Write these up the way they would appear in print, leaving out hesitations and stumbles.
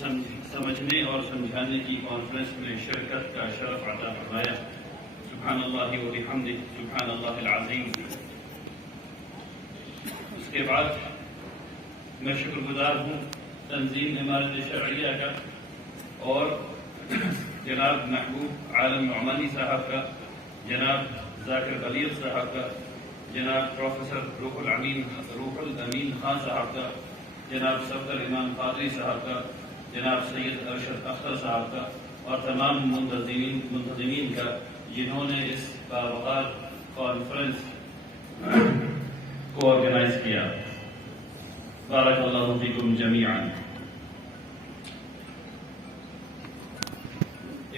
سمجھنے اور سمجھانے کی کانفرنس میں شرکت کا شرف عطا فرمایا۔ سبحان اللہ و بحمدہ، سبحان اللہ العظیم۔ اس کے بعد میں شکر گزار ہوں تنظیم امارت شرعیہ کا اور جناب محبوب عالم نعمانی صاحب کا، جناب ذاکر غلیظ صاحب کا، جناب پروفیسر روح الامین خان صاحب کا، جناب صفدر امام قادری صاحب کا، جناب سید ارشد اختر صاحب کا، اور تمام منتظمین کا جنہوں نے اس باوقار کانفرنس کو آرگنائز کیا۔ بارک اللہ فیکم جمیعا۔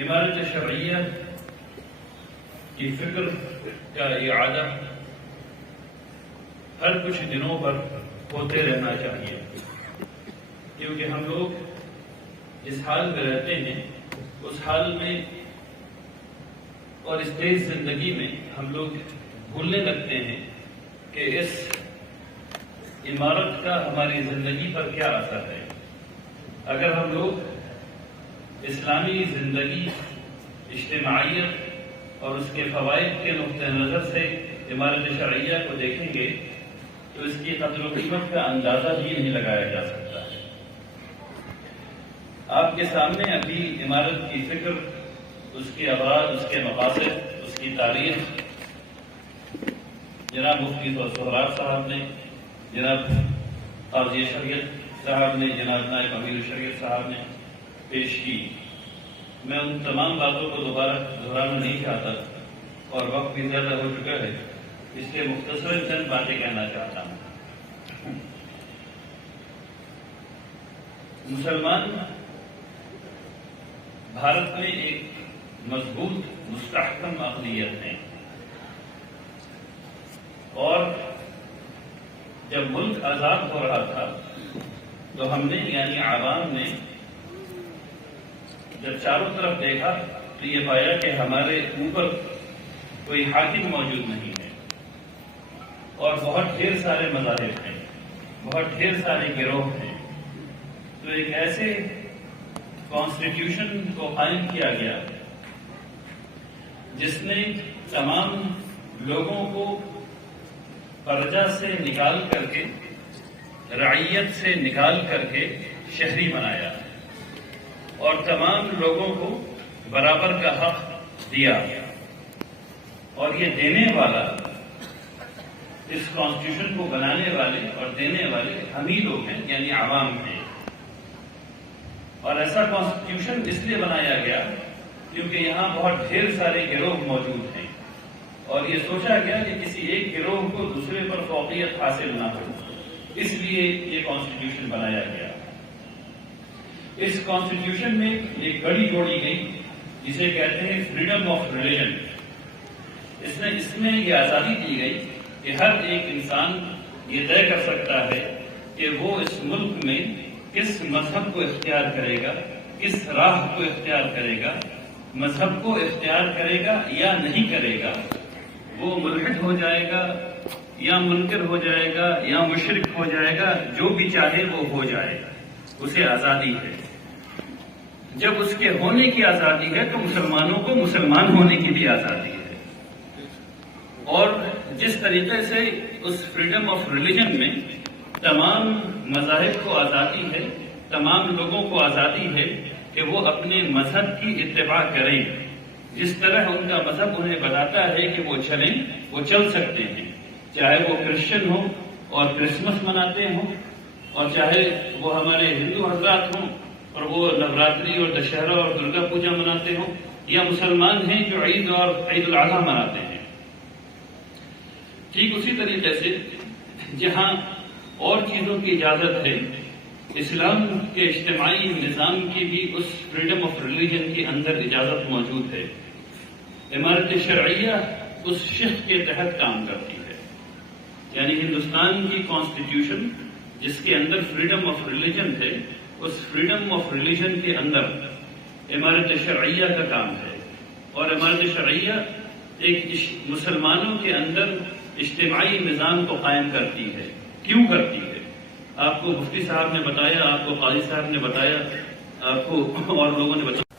امارت شرعیہ کی فکر کا اعادہ ہر کچھ دنوں پر ہوتے رہنا چاہیے، کیونکہ ہم لوگ جس حال میں رہتے ہیں اس حال میں اور اس تیز زندگی میں ہم لوگ بھولنے لگتے ہیں کہ اس عمارت کا ہماری زندگی پر کیا اثر ہے۔ اگر ہم لوگ اسلامی زندگی، اجتماعیت اور اس کے فوائد کے نقطہ نظر سے امارت شرعیہ کو دیکھیں گے تو اس کی قدر و قیمت کا اندازہ بھی نہیں لگایا جا سکتا ہے۔ آپ کے سامنے ابھی عمارت کی فکر، اس کے ابعاد، اس کے مقاصد، اس کی تاریخ جناب مفتی سہراب صاحب نے، جناب قاضی شریعت صاحب نے، جناب نائب امیر شریعت صاحب نے پیش کی۔ میں ان تمام باتوں کو دوبارہ دہرانا نہیں چاہتا اور وقت بھی زیادہ ہو چکا ہے، اس لیے مختصر چند باتیں کہنا چاہتا ہوں۔ مسلمان بھارت میں ایک مضبوط مستحکم اقلیت ہے، اور جب ملک آزاد ہو رہا تھا تو ہم نے یعنی عوام نے جب چاروں طرف دیکھا تو یہ پایا کہ ہمارے اوپر کوئی حاکم موجود نہیں ہے، اور بہت ڈھیر سارے مذاہب ہیں، بہت ڈھیر سارے گروہ ہیں۔ تو ایک ایسے کانسٹیٹیوشن کو قائم کیا گیا جس نے تمام لوگوں کو پرجا سے نکال کر کے، رعیت سے نکال کر کے شہری بنایا، اور تمام لوگوں کو برابر کا حق دیا۔ اور یہ دینے والا، اس کانسٹیٹیوشن کو بنانے والے اور دینے والے ہم ہی لوگ ہیں، یعنی عوام ہیں۔ اور ایسا کانسٹیٹیوشن اس لیے بنایا گیا کیونکہ یہاں بہت ڈھیر سارے گروہ موجود ہیں، اور یہ سوچا گیا کہ کسی ایک گروہ کو دوسرے پر فوقیت حاصل نہ ہو، اس لیے یہ کانسٹیٹیوشن بنایا گیا۔ اس کانسٹیٹیوشن میں ایک گڑی جوڑی گئی جسے کہتے ہیں فریڈم آف ریلیجن۔ اس میں یہ آزادی دی گئی کہ ہر ایک انسان یہ طے کر سکتا ہے کہ وہ اس ملک میں کس مذہب کو اختیار کرے گا، کس راہ کو اختیار کرے گا، مذہب کو اختیار کرے گا یا نہیں کرے گا، وہ ملحد ہو جائے گا یا منکر ہو جائے گا یا مشرک ہو جائے گا، جو بھی چاہے وہ ہو جائے گا، اسے آزادی ہے۔ جب اس کے ہونے کی آزادی ہے تو مسلمانوں کو مسلمان ہونے کی بھی آزادی ہے۔ اور جس طریقے سے اس فریڈم آف ریلیجن میں تمام مذاہب کو آزادی ہے، تمام لوگوں کو آزادی ہے کہ وہ اپنے مذہب کی اتباع کریں، جس طرح ان کا مذہب انہیں بتاتا ہے کہ وہ چلیں، وہ چل سکتے ہیں، چاہے وہ کرسچن ہوں اور کرسمس مناتے ہوں، اور چاہے وہ ہمارے ہندو حضرات ہوں اور وہ نوراتری اور دشہرا اور درگا پوجا مناتے ہوں، یا مسلمان ہیں جو عید اور عید الاضحیٰ مناتے ہیں۔ ٹھیک اسی طریقے سے جہاں اور چیزوں کی اجازت ہے، اسلام کے اجتماعی نظام کی بھی اس فریڈم آف ریلیجن کے اندر اجازت موجود ہے۔ امارت شرعیہ اس شق کے تحت کام کرتی ہے، یعنی ہندوستان کی کانسٹیٹیوشن جس کے اندر فریڈم آف ریلیجن ہے، اس فریڈم آف ریلیجن کے اندر امارت شرعیہ کا کام ہے۔ اور امارت شرعیہ ایک مسلمانوں کے اندر اجتماعی نظام کو قائم کرتی ہے۔ کیوں کرتی ہے؟ آپ کو مفتی صاحب نے بتایا، آپ کو قاضی صاحب نے بتایا، آپ کو اور لوگوں نے بتا